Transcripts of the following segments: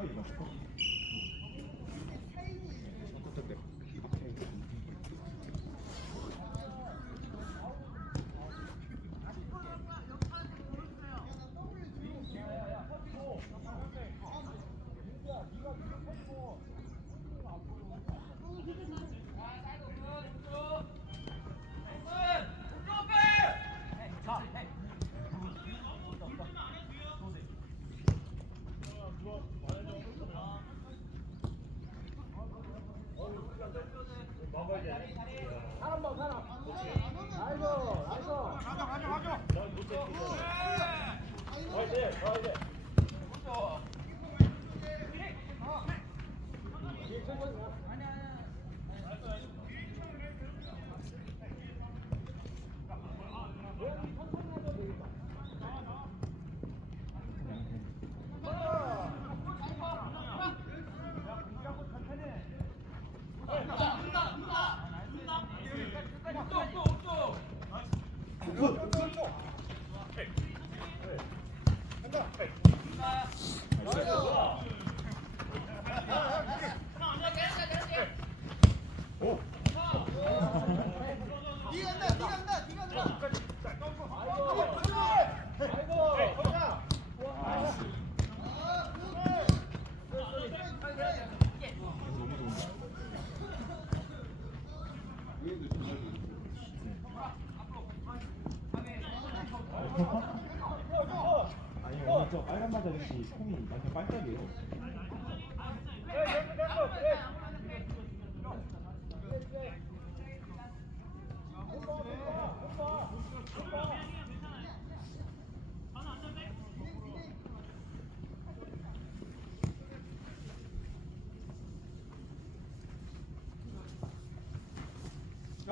確かに。 아니 오늘 저 빨간 바지 아저씨 폼이 완전 반짝이에요.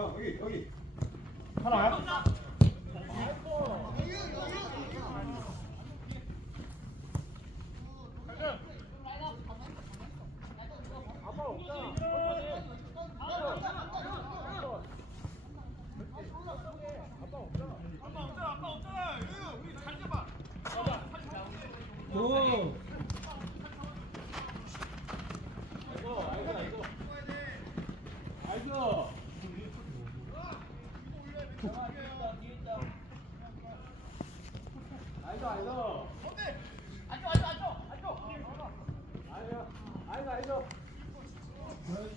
야 여기 여기 하나야? 오.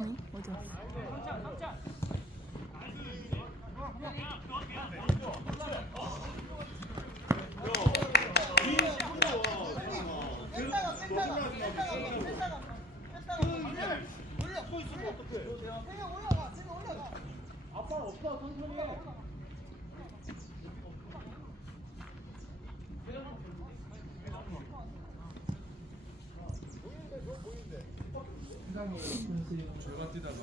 응? 어디 갔어? 졸가 뛰다가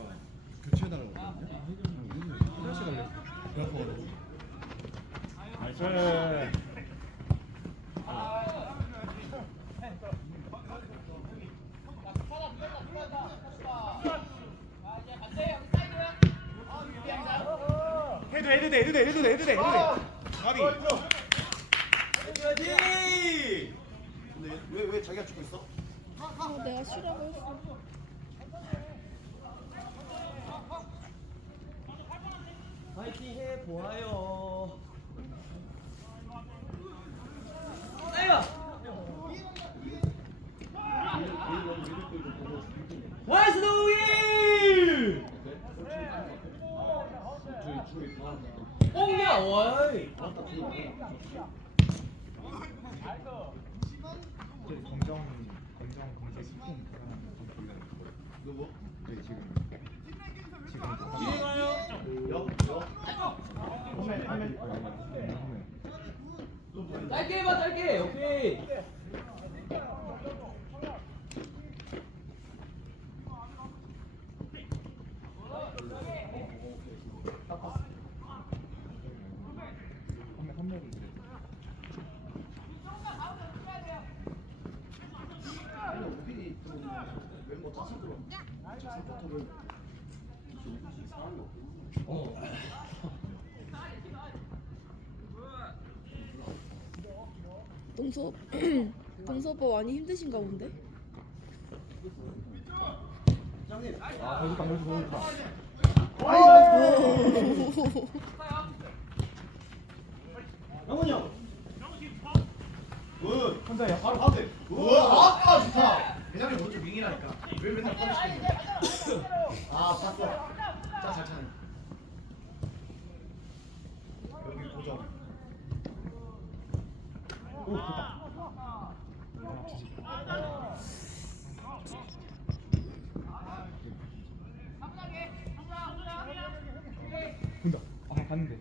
교체 해달라고 그러거든요. 화장실 갈래. 배 아파가지고. 나이스. 해도 해도 돼 해도 돼 해도 돼 해도 돼 해도 돼. 가비. 근데 왜왜 자기가 죽고 있어? 어, 내가 쉬라고 했어. 보아요. 아야. 나이스 노이. 뽕이야 와이. 검정 검정 검색 스킨 누구? 네 지금 지금 유행하여. 짧게 해봐 짧게. 오케이. 어. 동서 동서 오빠 많이 힘드신가 본데? 아 거기다 거기다 거기다 영훈이 형. 굿. 혼자야 바로 가운데. 우와, 아, 좋다. 그냥 먼저 윙이라니까. 왜 맨날 퍼지시는 거야? 아, 봤어. 자, 잘 차네. 여기 고정. 오 좋다 주지 본다 아 봤는데!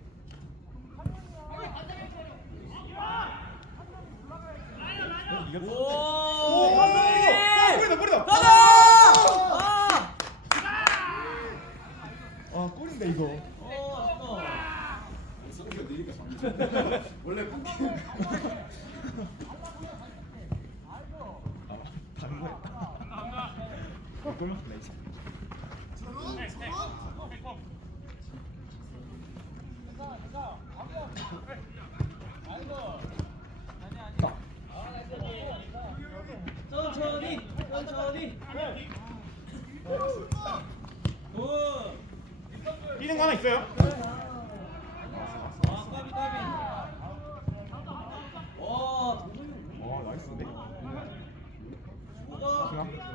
골이다 골이다! 아! 골인데 이거 어, 원래 punk키는 아 다른 거였다 골 맞다 이제 천천히, 천천히. 굿. 뛰는 거 하나 있어요? 아, 까비, 까비. 와, 동성이 형. 와 나이스인데? 뭐가? 중앙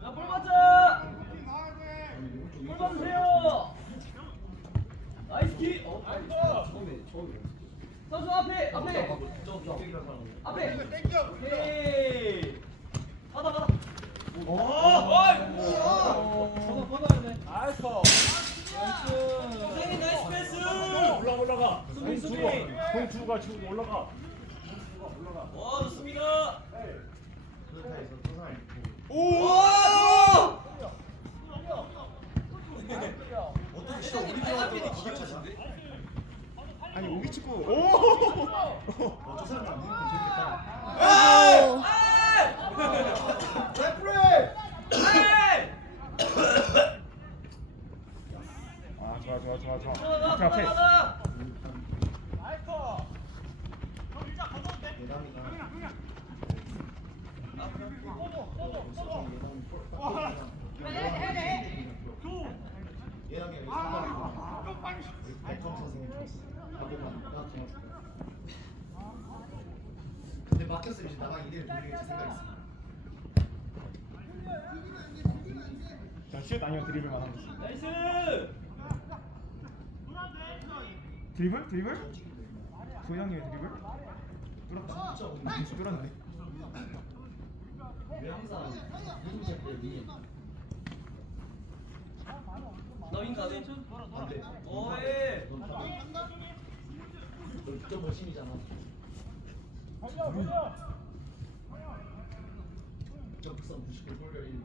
자, 볼 맞자! 볼 맞으세요! 나이스 킥! 어, 선수 앞에! 앞에! 앞에! 오케이! 받아, 받아! 오! 어이! 받아, 받아야 돼. 나이스! 나이스! 선생님, 나이스 패스! 올라가 올라가 수비, 수비! 공주가 지금 올라가 와, 좋습니다! 오! 와! 어떻게 진짜 우리 팀한테 기계 차신데? 아니 오기 축구 오! 어, 저 사람이 안 되니까 재밌겠다. 아이고. 레프레! 아 좋아 좋아 좋아 좋아 받아, 앞에 앞에 받아! 얘랑 얘랑 상관이 백정 선생님 나보고 나 도와줄게. 근데 막혔으면 이제 나랑 이대를 돌리겠지 생각했어. 자슛 아니면 드리블만 하면 돼 나이스! 드리블? 드리블? 소장님의 드리블? 뚫었다 진짜 오늘 진짜 뚫었네 왜 항상 무슨 제때 니 너인 가든? 안 돼. 어이! 넌 받아. 너 득점 머신이잖아. 득점 비싼 99 돌려 이.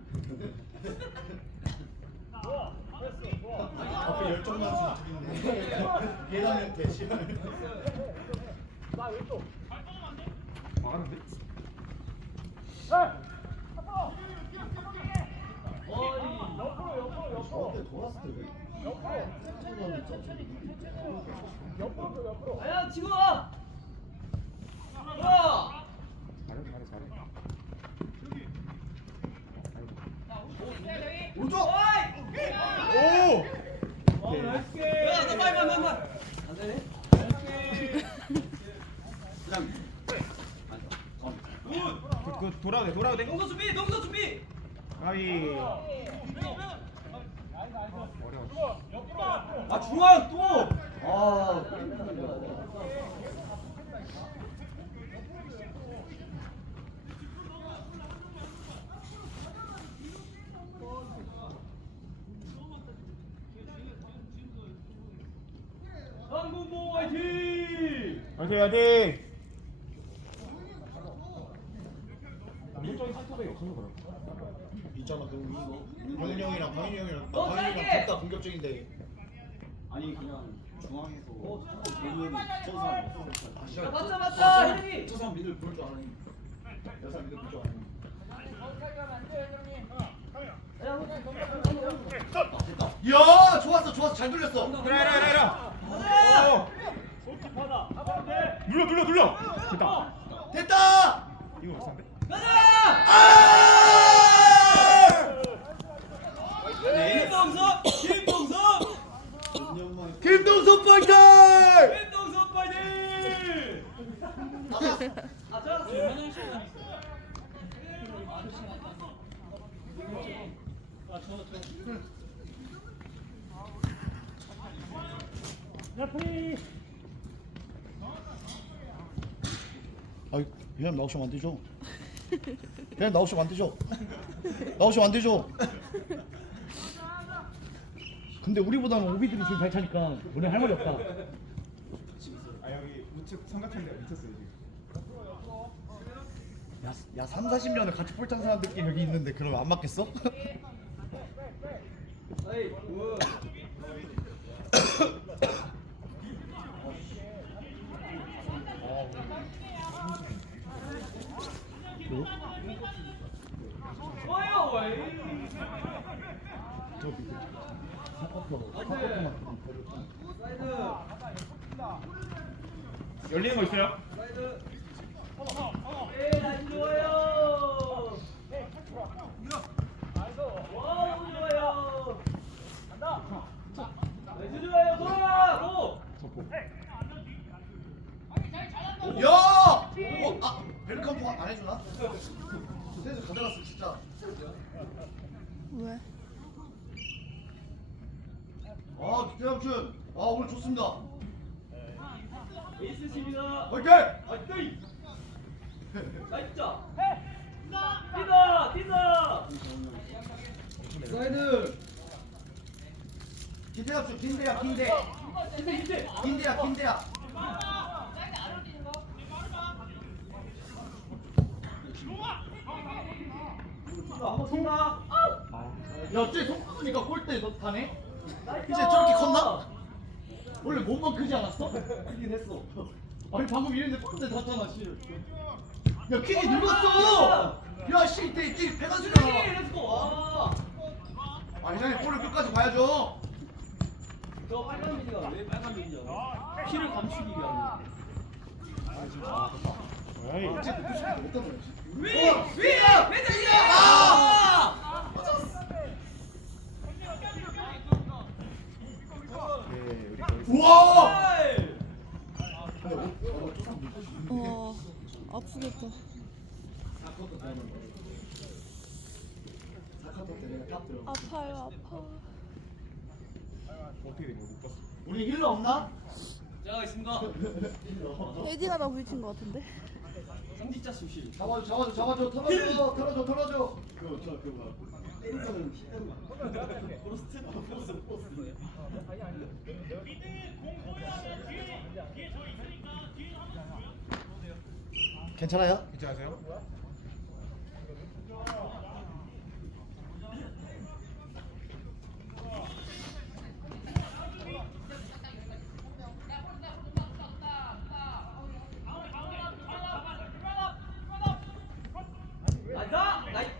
앞에 열정 난수 있네. 예단은 대시할. 막았는데? 어이! 저한테 돌았을 때 왜? 옆으로. 아야! 와! 잘해 잘해 잘해 오른쪽. 오! 어, 오케이 돌아도 돼 돌아도 돼 동서 준비! 동서 준비! 가위 아, 중앙 또! 아, 강문보 화이팅! 화이팅 화이팅. 있잖아 그 이거 광윤이 형이랑 광윤이 형이랑 어, 광윤이 짧게! 형이랑 둘다 공격적인데 아니 그냥 중앙에서 어, 보는 저 사람 없어서 야, 맞다, 맞다, 혜령이! 저 사람 볼줄 아니 저 사람 미들 볼줄 아니 이야 좋았어 좋았어 잘 돌렸어 그래 그래 그래. 어. 눌러 눌러 눌러. 됐다. 됐다 이거 못 산대. 김동섭! 김동섭! 몇년 김동섭 파이팅 김동섭 화이팅! 아, 저 아이 그냥 나오시면 안 되죠? 그냥 나오시면 안 되죠? 나오시면 안 되죠? 근데 우리보다는 오비들이 지금 잘 차니까 우리 할 말이 없다. 아 여기 우측 삼각형대가 미쳤어요 지금. 야, 야 3, 40년을 같이 폴창 사람 느낌 여기 있는데 그럼 안 맞겠어? 에이, 뭐. 좋아요, 왜? 저 밑에 사커터 사커터만 사이드, 열리는 거 있어요? 야! 어, 아, 벨컴프 안 해주나? 세수 가져갔어 진짜 왜? 아 기태삼춘 아 오늘 좋습니다 에이스십니다. 화이팅! 화이팅! 나이스! 뛰다! 뛰다! 사이드 기태삼춘 킨대야 킨대 힘내, 힘내! 킨대야 킨대야 한번 통과! 야쟤 손바닥이니까 골대 너 타네? 이제 저렇게 컸나? 원래 몸만 크지 않았어? 크긴 했어 아니 방금 이랬는데 골대 탔잖아 씨 야 킥이 늙었어 야씨 이때 이때 키! 페가수잖아 렛츠고! 와! 아 회장님 볼을 끝까지 봐야죠 저 빨간 미니가 왜 빨간 미니죠? 피를 감추기 위한 에이. 어째 듣고 싶은데 못 따라야지 위! 위! 회장이야! 아! 네우리 거의. 우와! 와 아프겠다. 아파요 아파. 어떻게 된 거야 못 봤어. 우리 힐러 없나? 제가 있습니다. 헤딩 하나 부딪힌 것 같은데. 성직자 수실. 잡아줘 잡아줘 잡아줘 털어줘 털어줘 털어줘 그저 그거 괜찮아요? 괜찮으세요? 나이스! 나이스!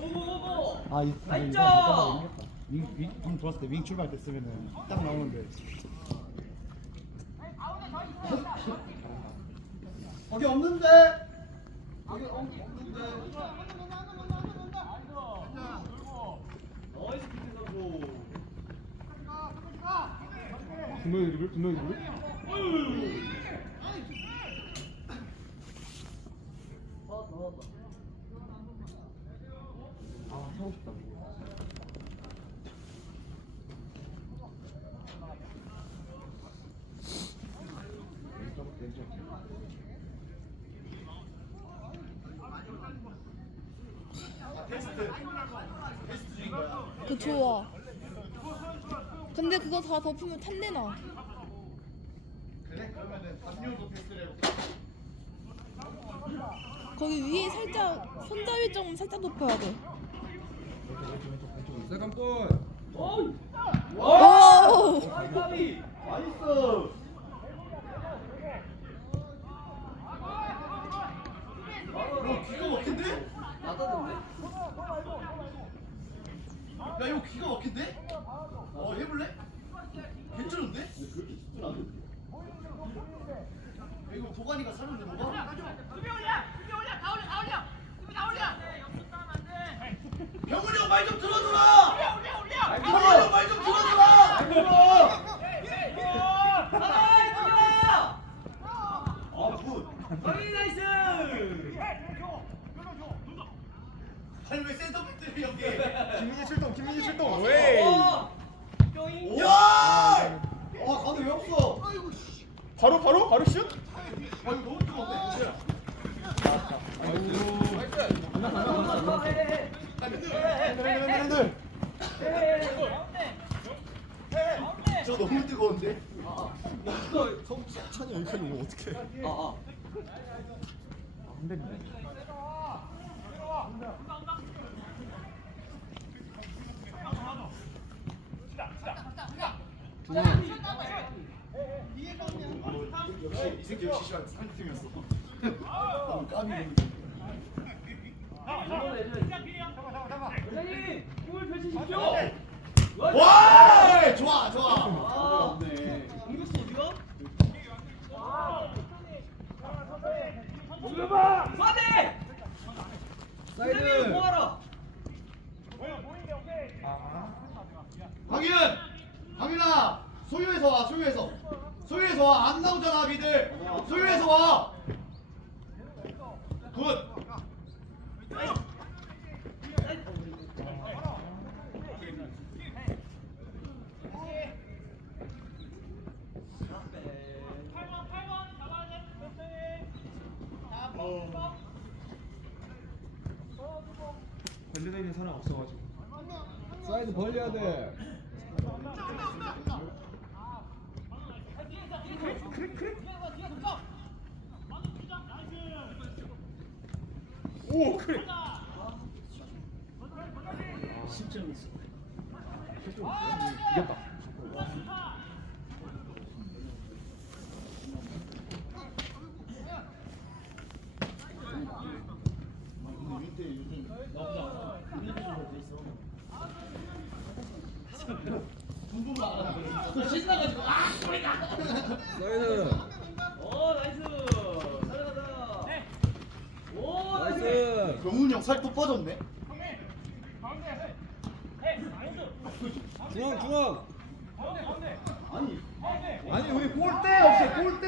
고고고고! 아, 이, 아, 이거 나이스! 윙, 윙, 윙 좋았을 때 윙 출발 됐으면은 딱 나오는데. 거기 없는데. 거기 없, 없는데. 명이 드리블 두 명이 드리블. 그 좋아. 근데 그거 다 덮으면 탄내 나. 그래? 그러면은 담요도 패스를 해볼게. 거기 위에 살짝 손잡이 좀 살짝 높여야 돼. 볼. 어우 오! 까비 나이스. 야, 기가 막힌데? 나다던데 야, 이거 기가 막힌데? 어, 해볼래? 괜찮은데? 야, 근데 그렇게 쉽진 않은데. 이거 도가니가 사는 건가? 병훈이 형 말 좀 들어줘라! 병훈이 형 말 좀 들어줘라! 아, 굿. 까비 나이스 아니 왜 센터백들이 여기? 김민희 출동. 김민희 출동. 어 웨이. 뿅잉 야! 아, 가드 왜 없어? 바로 바로 바로 슛. 아, 이거 너무 뜨거운데? 핸들 저 너무 뜨거운데? 찬이 여기까지 오면 어떡해? 아아 안 됩니다. 역시 이 새끼 역시. 아, 까비 와! 좋아, 좋아. 아 공격수 어디가? 공격아! 사대! 사이드! 모아라! 강윤! 소유에서 와, 소유에서. 소유에서 와. 안 나오잖아, 미들. 소유에서 와. 굿. 벌려져 있는 사람 없어가지고. 사이드 벌려야 돼. 오 그래. 실점했어. 이겼다. 근데 요즘 나보다 우리도 돼 있어. 또 신나가지고, 아! 소리가! 사이드. 오 나이스! 잘하다! 오 나이스! 나이스. 병훈이 형 살 또 빠졌네. 중앙 중앙. 아니. 아니 우리 골대 없어 골대.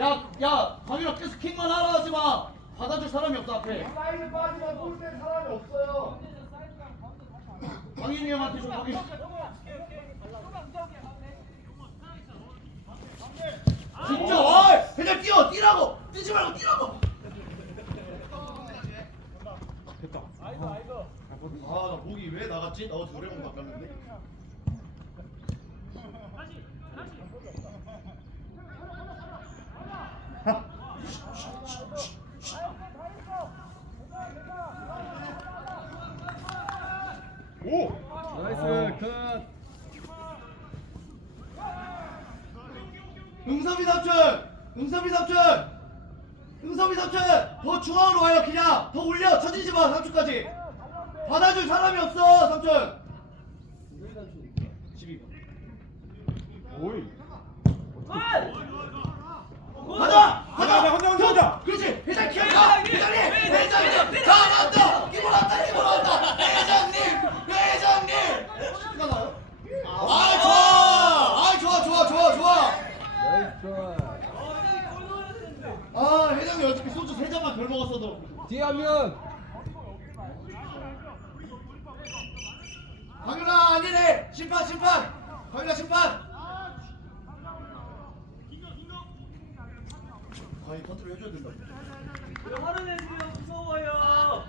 야, 야, 강윤아 계속 킥만 하라 하지 마. 받아줄 사람이 없어, 앞에. 사이드 빠지면 골대 사람이 없어요. 강윤이 형한테 좀 거기. 진짜, 와! 그냥 뛰어, 뛰라고! 뛰지 말고 뛰라고! 됐다. 아, 나 목이 왜 나갔지? 나 어제 노래방 바꿨는데. 오. 나이스 컷. 응섭이 삼촌! 응섭이 삼촌! 응섭이 삼촌! 더 중앙으로 와요, 그냥! 더 올려! 쳐지지 마, 삼촌까지! 받아줄 사람이 없어, 삼촌! 12번. 오이. 가자! 가자, 가자! 혼자, 혼자, 혼자! 그렇지! 회장 키워가! 회장님! 회장님! 잘한다! 기분한다! 기분한다! 회장님! 회장님! 시간 나요? 아, 좋아! 아, 좋아, 좋아, 좋아, 좋아! 나이스 트라이. 아, 회장님 어차피 덜 먹었어도. 뒤에 하면 강윤아, 아니네! 심판, 심판! 강윤아, 심판! 아니, 컨트롤 해줘야 된다. 화를 내시면 무서워요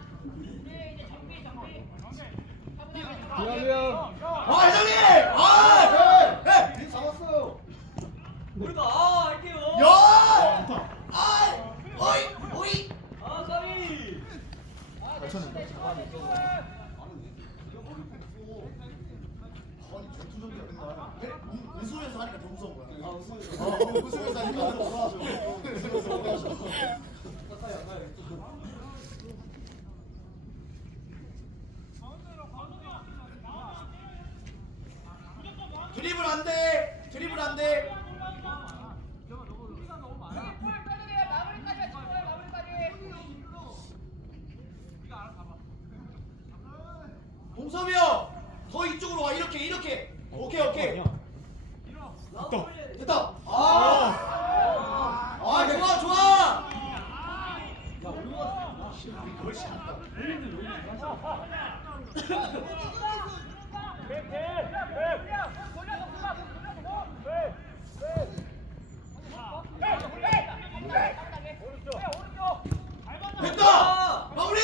기합이야. 아 회장님! 아! 예! 빈 잡았어요. 우리도 아 할게요. 야! 아! 어이! 어이! 아 까비. 아니 전투적이야 맨날. 우- 우수에서 하니까 더 무서운 거야. 아 우수에서. 어 우수에서 하니까 더 무서워져. 우수에서 올라가죠. 드리블 안 돼! 드리블 안 돼! 동섭이 형! 더 이쪽으로 와 이렇게 이렇게 오케이 오케이 됐다. 됐다 아! 아 좋아 좋아! 됐다! 마무리!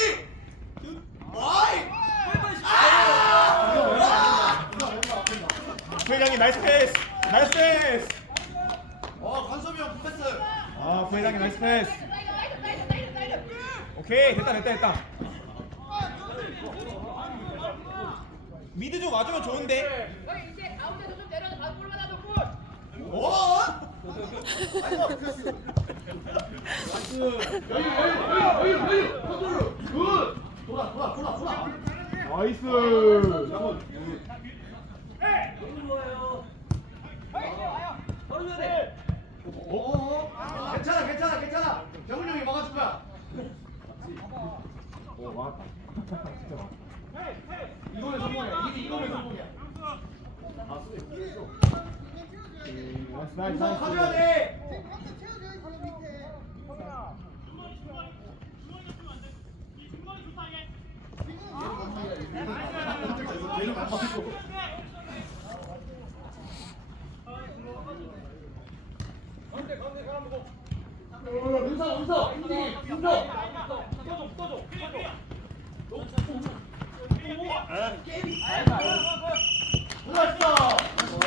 와이! 아! 부회장님 나이스 패스 나이스 패스 어 관섭이 형 굿패스 아 부회장님 나이스 패스 오케이 됐다 됐다 됐다. 미드 좀 와주면 좋은데 어? 돌아 돌아 돌아 돌아. 나이스 너무 좋아요. 바로 줘야 돼. 어? 괜찮아 괜찮아 괜찮아 정훈 형이 막아줄 거야 오 막았다 이거면 성공이야 이게 이거면 성공이야 나이스 나이스 우선 가져야 돼 얘는 안 맞고. 은서 은서 은서 떠줘 떠줘. 올라왔어